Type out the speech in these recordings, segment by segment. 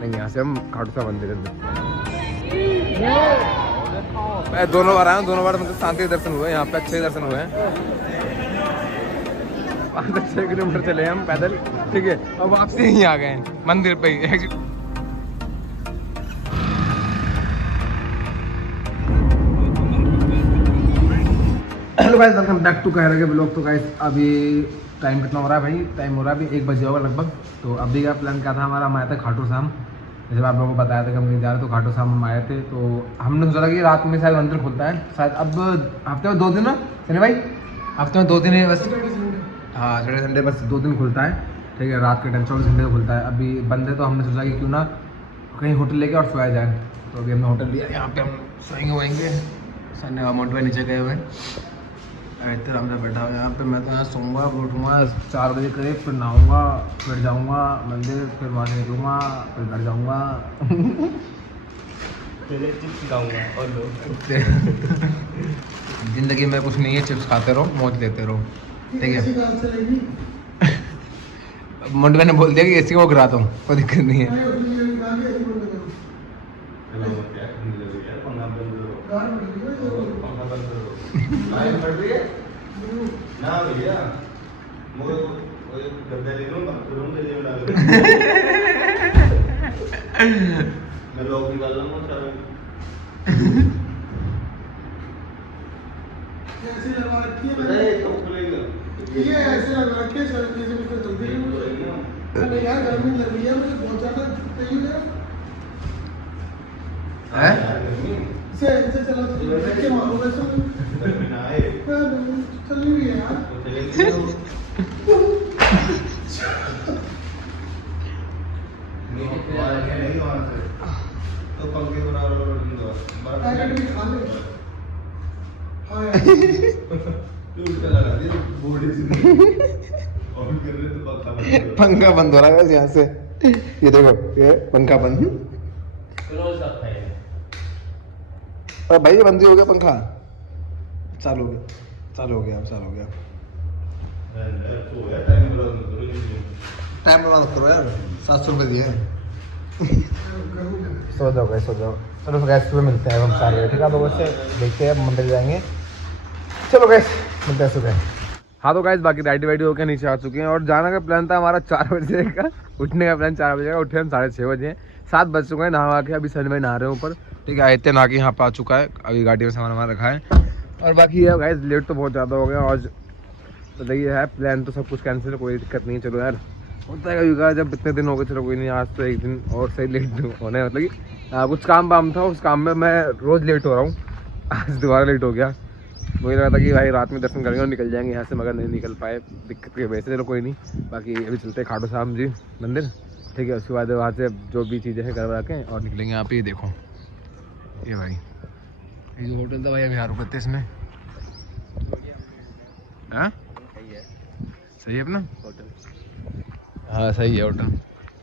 नहीं यहाँ से हम खाटू श्याम मंदिर मैं 2 बार आया हूँ, 2 बार मतलब शांति दर्शन हुए, यहाँ पे अच्छे दर्शन हुए हैं। 5 से 6 किलोमीटर चले हम पैदल, ठीक है, और वापसी यहीं आ गए हैं मंदिर पे ही। Hello guys, welcome back to कहरा के ब्लॉग। तो गाइस अभी टाइम कितना हो रहा है भाई? टाइम हो रहा है अभी 1 बजे होगा लगभग। तो अभी का प्लान क्या था हमारा, हम आए थे खाटू श्याम। जैसे आप लोगों को बताया था कि हम कहीं जा रहे तो खाटू श्याम हम आए थे। तो हमने सोचा था कि रात में शायद मंदिर खुलता है शायद। अब हफ्ते में 2 दिन ना चलिए भाई, हफ्ते में 2 दिन है बस। हाँ, सैटरडे संडे बस 2 दिन खुलता है, ठीक है। रात के टाइम 24 घंटे खुलता है। अभी बंद है तो हमने सोचा कि क्यों ना कहीं होटल लेके और सोया जाए। तो अभी हमने होटल लिया, यहाँ पे हम सोएंगे। सन्ने अमाउंट में नीचे गए हुए हैं, इतने आराम से बैठा हुआ यहाँ पे। मैं तो यहाँ सोऊंगा, उठूँगा 4 बजे करीब, फिर नहाऊंगा, फिर जाऊँगा मंदिर, फिर वहाँ से निकलूँगा, फिर घर जाऊँगा। जिंदगी में कुछ नहीं है, चिप्स खाते रहो, मौज लेते रहो, ठीक है। मुंडवे ने बोल दिया कि एसी को गिरा दो, कोई दिक्कत नहीं है। ना भैया मैं लोग निकाल लूंगा। ऐसे लगा रखी है, ये ऐसे लगा रखी है जल्दी से बिल्कुल जल्दी नहीं यार, गर्मी लग रही है मुझे बहुत ज्यादा। हैं से चलो के मारो वैसे बनाए चल नहीं है यार। नहीं वहां से तो पंखे बराबर पैकेट भी खा ले। हां यार तू उल्टा लगा दे बॉडी से ऑन कर रहे तो पंखा बंद हो रहा है यहाँ से। ये देखो, ये पंखा बंद। रोज का है भाई, ये बंद हो गया पंखा, चालू हो गया अब चालू हो गया। टाइम बर्बाद करो यार, 700 रुपये दिए। सो जाओ गए, सो जाओ। चलो गैस सुबह मिलते हैं हम 4 बजे, ठीक है। आप लोगों से देखते हैं, मंदिर जाएंगे। चलो गैस मिलते हैं सुबह। हाँ तो गैस बाकी रेडी होकर नीचे आ चुके हैं और जाने का प्लान था हमारा 4 बजे का, उठने का प्लान 4 बजे का। उठे हम 6:30 बजे, 7 बज चुके हैं। नहा के अभी सनी भाई नहा रहे हैं ऊपर, ठीक है। आयते नहा के यहाँ पे आ चुका है, अभी गाड़ी में सामान हमारा रखा है। और बाकी ये गाइस लेट तो बहुत ज़्यादा हो गया आज, तो ये है प्लान तो सब कुछ कैंसिल है, कोई दिक्कत नहीं। चलो यार होता है कभी, जब इतने दिन हो गए, चलो कोई नहीं। आज तो एक दिन और सही लेट होने, मतलब कि कुछ काम वाम था, उस काम में मैं रोज़ लेट हो रहा हूँ, आज दोबारा लेट हो गया। मुझे लगा था कि भाई रात में दर्शन करेंगे और निकल जाएंगे यहाँ से, मगर नहीं निकल पाए दिक्कत की वजह से। चलो कोई नहीं, बाकी अभी चलते हैं खाटू श्याम जी मंदिर, ठीक है। उसके बाद वहाँ से जो भी चीज़ें हैं करवा के और निकलेंगे। यहाँ पे ये देखो, ये भाई ये जो होटल था भाई, हम यहाँ रुकते हैं इसमें। हाँ सही है अपना होटल, हाँ सही है होटल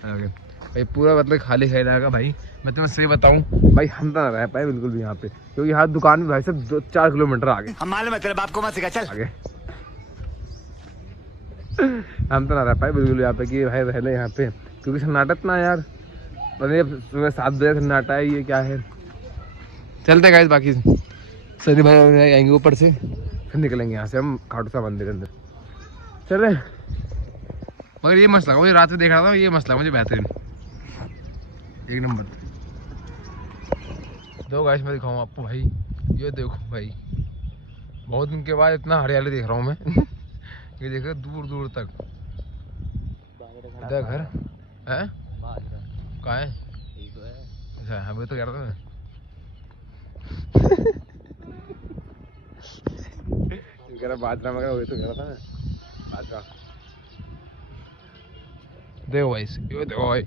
भाई। पूरा मतलब खाली खाली रहेगा भाई। मैं तुम्हें सही बताऊं भाई, हम तो ना रह पाए बिल्कुल भी यहाँ पे, क्योंकि यहाँ दुकान में भाई सब 4 किलोमीटर आगे। हम मालूम है तेरे बाप को मत सिखा, चल आगे। हम तो ना रह पाए बिल्कुल यहाँ पे कि भाई रह ले यहाँ पे, क्योंकि सन्नाटा इतना यार, मतलब सुबह 7 बजे सन्नाटा है, ये क्या है। चलते गाइस, बाकी सनी भाई आएंगे ऊपर से, फिर निकलेंगे यहाँ से हम खाटू श्याम मंदिर के अंदर। चले, मगर ये मसला मुझे रात में देख रहा था, ये मसला मुझे बेहतरीन एक नंबर। दो गाइस मैं दिखाऊँ आपको भाई, ये देखो भाई, बहुत दिन के बाद इतना हरियाली देख रहा हूँ मैं। ये देखो दूर दूर तक इधर घर है, कहाँ है? अच्छा हमें तो कह रहा था मैं। कह रहा बाजरा, मगर वही तो कह रहा था मैं, बाजरा। देखो भाई, ये देखो भाई,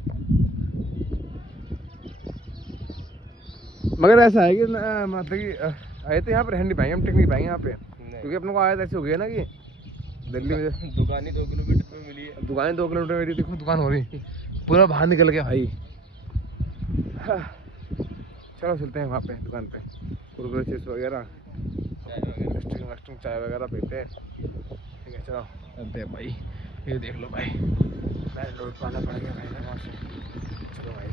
मगर ऐसा है कि मतलब कि आए तो यहाँ पर रह नहीं पाएंगे, हम टिक नहीं पाएंगे यहाँ पे, क्योंकि अपने को आयत ऐसे हो गया ना कि दिल्ली में दुकान ही 2 किलोमीटर में मिली है। दुकान 2 किलोमीटर में मिली, देखो दुकान हो रही पूरा बाहर निकल गया भाई। चलो चलते हैं वहाँ पे दुकान पे, कुरकुरे चिप्स वगैरह, चाय वगैरह पीते हैं, ठीक है। चलो चलते हैं भाई, ये देख लो भाई, मैं लोड पाना पड़ गया भाई वहाँ से। चलो भाई।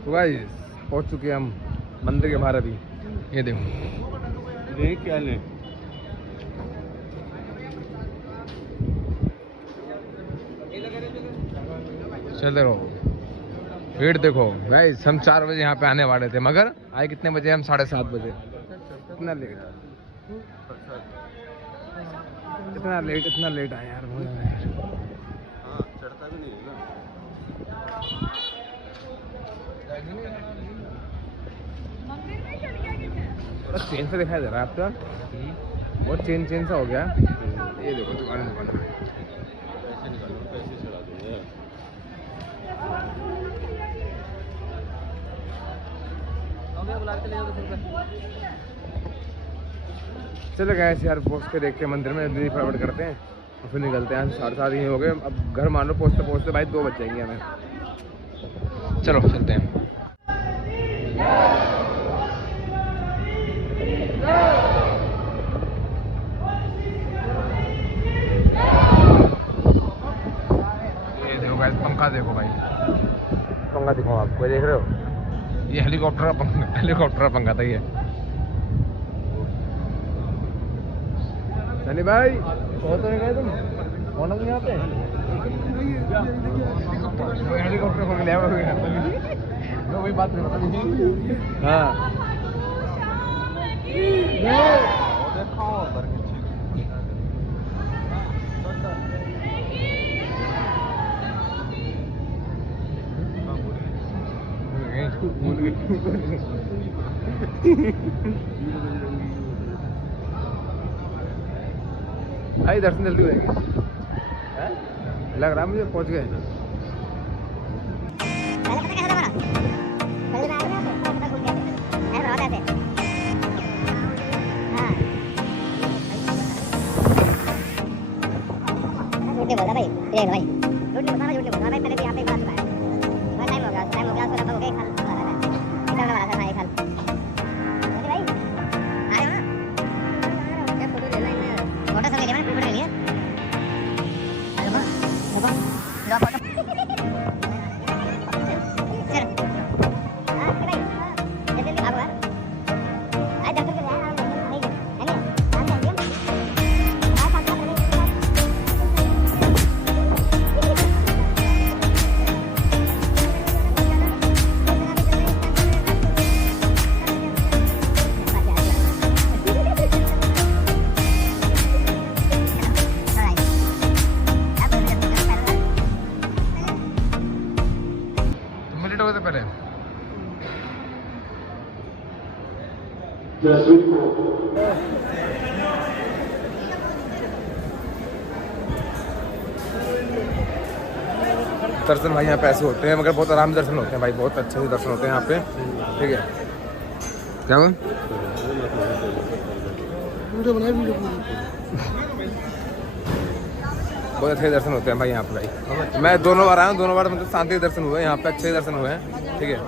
तो गाइस पहुंच चुके हैं हम मंदिर के बाहर अभी। ये देखो देख क्या ले चलते रहो। भीड़ देखो गाइस, हम 4 बजे यहाँ पे आने वाले थे मगर आए कितने बजे हम? 7:30 बजे। इतना लेट इतना लेट आया यार। हाँ चढ़ता भी नहीं है ना। बस चेन से दिखाई दे रहा है आपका, बहुत चेन सा हो गया। ये देखो दुकान पैसे निकालो, पैसे चढ़ा दूंगे। चलो गए यार, पहुँच के देख के मंदिर में जल्दी फटाफट करते हैं और फिर निकलते हैं। 7:30 ही हो गए, अब घर मान लो पहुँचते भाई 2 बज जाएंगे हमें। चलो चलते हैं। ये देखो भाई पंखा, देखो भाई पंखा दिखाओ आपको, देख रहे हो? ये हेलीकॉप्टर का पंखा था ये। सनी भाई बहुत नहीं गए तुम? कौन है यहाँ पे? हेलीकॉप्टर खोल लिया वही बात नहीं। हाँ भाई दर्शन जल्दी हो जाएंगे, लग रहा है मुझे पहुंच गए। बोला भाई ये भाई झूठ नहीं बताना, झूठ नहीं बताना भाई। पहले भी यहाँ पे एक बार चुका है, टाइम हो गया उसको लगभग हो गया। खाल निकलने वाला था भाई। खाल भाई आए हो ना? क्या फोटो ले लेना, फोटो सब ले लिया, फोटो ले लिया। हेलो देखो लो फोटो चल। हां भाई जल्दी भागो यार, आज दर्शन कर यार। नहीं है ना नाम दे दिया। हां साथ में पहले दर्शन भाई यहाँ पे ऐसे होते हैं, मगर बहुत आराम दर्शन होते हैं भाई, बहुत अच्छे से दर्शन होते हैं यहाँ पे। ठीक है क्या बोल बहुत अच्छे दर्शन होते हैं भाई यहाँ पे भाई। मैं दोनों बार आया हूँ, दोनों बार मतलब शांति के दर्शन हुए, यहाँ पे अच्छे दर्शन हुए हैं। ठीक है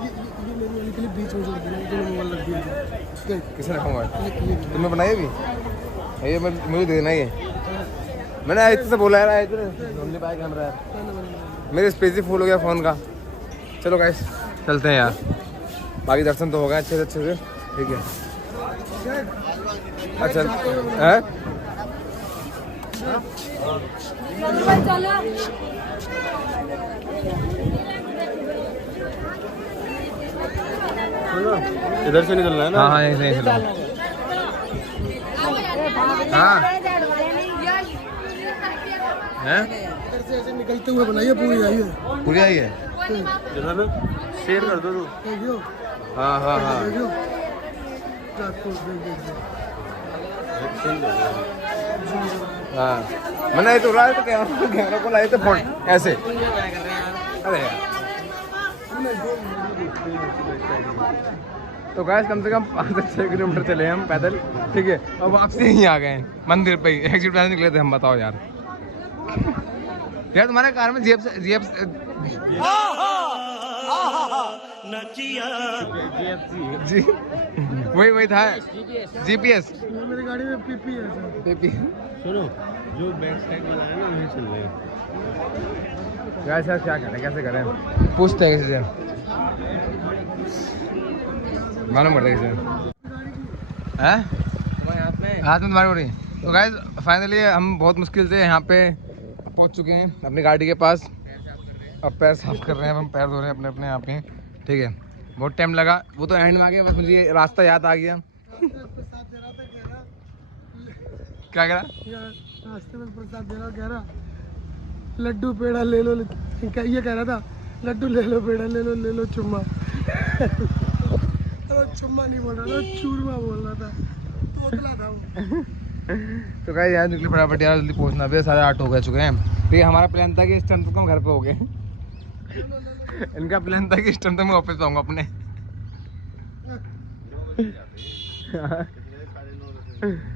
किसने रखा हुआ है? तुमने बनाई अभी? ये मुझे देना ही है। मैंने आयत से बोला यार, नहीं पाया कैमरा यार, मेरे स्पेस ही फुल हो गया फ़ोन का। चलो गाइस चलते हैं यार, बाकी दर्शन तो हो गए अच्छे से। ठीक है अच्छा है इधर से निकलना है ना? हाँ यहीं से निकलना। हाँ हैं ऐसे निकलते हुए बनाइए, पूरी आई है। पूरी आई है? शेयर कर दो तू। हाँ हाँ हाँ हाँ मैंने तो रहा है तो कैमरा को लाए थे फोन ऐसे। अरे यार तो गैस कम से कम 5 से 6 किलोमीटर चले हम पैदल। ठीक है और वापसी यहीं आ गए मंदिर पे ही। एग्जिट प्लान निकले थे हम, बताओ यार। यार तुम्हारे कार में जीएफ जी वही था जीपीएस। मेरी गाड़ी में पीपी है सर। पीपी सुनो, जो बैक साइड वाला है ना वहीं चल रहे हैं। यार क्या करें, कैसे करें, पूछते हैं किसी से। मालूम करते कैसे हैं हाथ में तुम्हारी हो रही। तो गाइस फाइनली हम बहुत मुश्किल से यहाँ पे पहुँच चुके हैं अपनी गाड़ी के पास। अब पैर साफ कर रहे हैं, हम पैर धो रहे हैं अपने अपने यहाँ पे। ठीक है, बहुत टाइम लगा, वो तो एंड में आ गया, बस मुझे रास्ता याद आ गया। क्या कह रहा? रास्ते में प्रसाद दे रहा, कह रहा लड्डू पेड़ा ले लो, ये कह रहा था लड्डू ले लो, पेड़ा ले लो चुम्मा। तो चुम्मा नहीं बोल रहा था, चूरमा बोल रहा था, तोतला था वो। तो गाइस यार निकले फटाफट यार, जल्दी पहुंचना भी, 8:30 हो गए चुके हैं। ठीक है, हमारा प्लान था कि इस टाइम तक हम घर पे हो गए। इनका प्लान था कि इस टाइम तक मैं वापस आऊँगा अपने।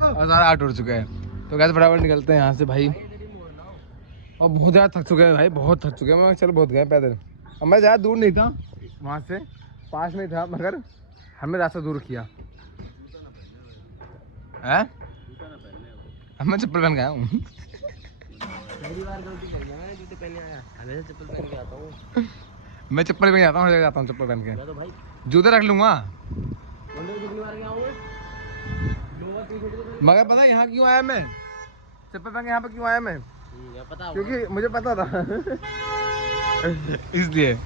और 8:30 हो चुके हैं। तो गाइस फटाफट निकलते हैं यहाँ से भाई। और बहुत ज़्यादा थक चुके हैं भाई, बहुत थक चुके हैं। मैं चल बहुत गए पैदल, और मैं ज़्यादा दूर नहीं था, वहाँ से पास में था, मगर हमने रास्ता दूर किया है। अब मैं चप्पल पहन के आया हूँ। मैं चप्पल पहन जाता हूँ, हर जगह जाता हूँ चप्पल पहन के। जूते रख लूँगा, मगर पता है यहाँ क्यों आया मैं, चप्पल पहन के यहाँ पे क्यों आया मैं? क्योंकि मुझे पता था इसलिए।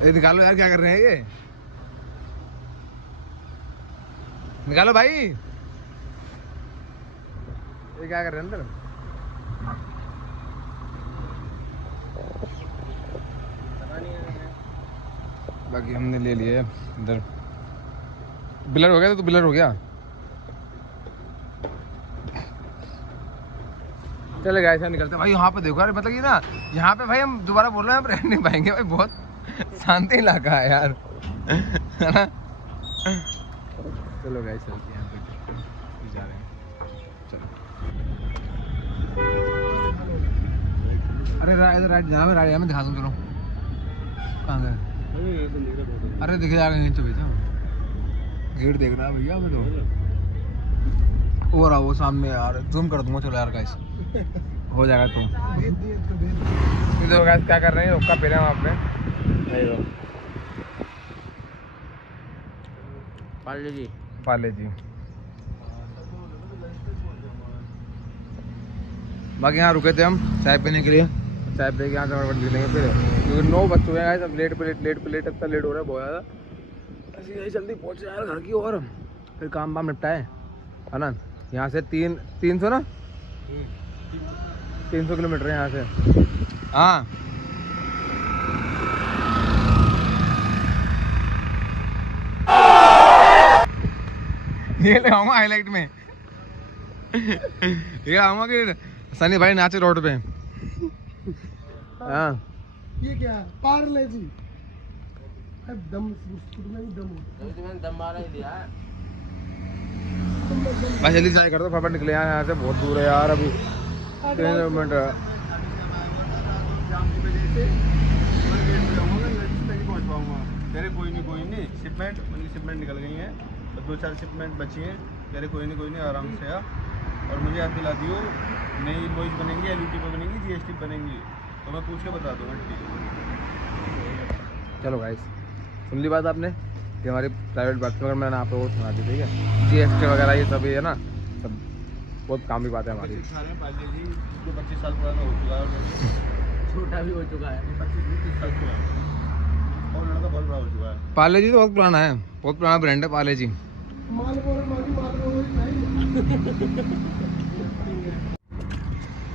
ये निकालो यार, क्या कर रहे हैं ये? निकालो भाई, ये क्या कर रहे हैं अंदर? बाकी हमने ले लिए इधर। बिलर हो गया तो बिलर हो गया। चले गए निकलते भाई। यहाँ पे देखो यार, मतलब कि ना यहाँ पे भाई हम दोबारा बोल रहे हैं, हम रह नहीं पाएंगे भाई, बहुत शांति इलाका है यार, है ना। चलो गाइस चलते हैं, यहाँ पे जा रहे हैं, चलो। अरे इधर राइट जहाँ में राइट, मैं दिखा दूँ, चलो कहाँ गए? अरे दिख जाएगा नहीं तो भैया, गेट देख रहा है भैया मैं तो। हो रहा वो सामने यार, जूम कर दूंगा, चलो यार गाइस हो जाएगा। तो गाइस क्या कर रहे हैं, उसका पेड़ है वहाँ पे पाले जी। बाकी यहाँ रुके थे हम चाय पीने के लिए, चाय पी के यहाँ से निकलेंगे फिर, क्योंकि 9 बज चुके हैं। अब लेट इतना लेट हो रहा है बहुत ज़्यादा। ऐसे यही जल्दी पहुँच जाए घर की ओर, फिर काम वाम निपटाए, है ना। यहाँ से 300 ना 300 किलोमीटर है यहाँ से। हाँ ये लगाऊंगा हाईलाइट में, ये लगाऊंगा कि सनी भाई नाचे रोड पे। हाँ ये क्या है? पार्ले जी दम मारा ही दिया। बस जल्दी चाय कर दो, फटाफट निकले यहाँ से, बहुत दूर है यार, अभी 3 मिनट। कोई नहीं शिपमेंट निकल गई है, तो 2-4 शिपमेंट बची हैं। कह रहे कोई नहीं आराम से आ, और मुझे याद दिला दियो, नई इनवॉइस बनेंगी, LUT पे बनेंगी, GST बनेंगी, तो मैं पूछ के बता दूँगा। ठीक है चलो गाइस, सुन ली बात आपने कि हमारी प्राइवेट बात, मगर मैंने आप लोगों को सुना दी। ठीक है, GST वगैरह ये सब है ना, सब बहुत काम की बात है हमारी। 25 साल पुराना हो चुका है, छोटा भी हो चुका है, 25-30 साल पुराना, और लड़का बहुत बड़ा हो चुका है। पाले जी तो बहुत पुराना है, बहुत पुराना ब्रांड है पाले जी।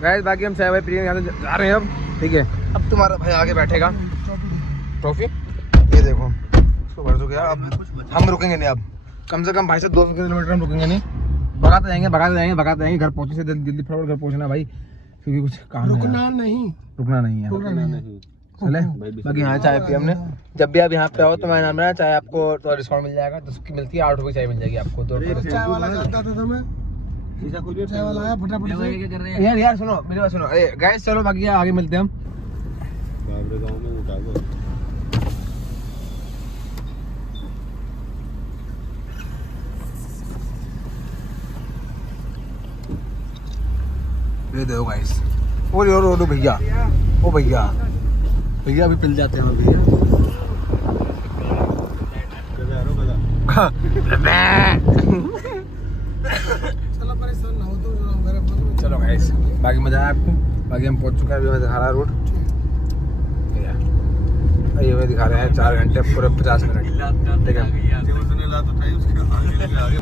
गाइस बाकी हम चाय भाई पिए यहाँ से जा रहे हैं अब। ठीक है, अब तुम्हारा भाई आगे बैठेगा। ट्रॉफी ये देखो, उसको भर चुके हैं। अब हम रुकेंगे नहीं, अब कम से कम भाई से 200 किलोमीटर हम रुकेंगे नहीं, भगाते जाएंगे घर पहुँचे से जल्दी फटाफट घर पहुँचना भाई, क्योंकि कुछ काम रुकना नहीं है। चले बाकी यहाँ चाय पी हमने। जब भी आप यहाँ पे आओ तो मैं नाम चाय आपको तो डिस्काउंट मिल जाएगा, 10 की मिलती है, 8 रुपये चाय मिल जाएगी आपको। तो चाय वाला करता था मैं, चाय वाला आया फटाफट से। यार सुनो मेरी बात सुनो गाइस, चलो बाकी आगे मिलते हैं हम। गाँव में उठा दो। ये देखो गाइस, ओ भैया, ओ भैया भैया अभी पिल जाते हैं भैया। गधा रो गधा। चलो परेशान ना हो तो मेरा मतलब चलो गाइस, बाकी मजा आया आपको? बाकी हम पहुंच चुके हैं, अभी हमें दिखा रहा है रोड। ये हमें दिखा रहे हैं 4 घंटे पूरे 50 मिनट। ठीक है, जो उसने लात उठाई उसके आगे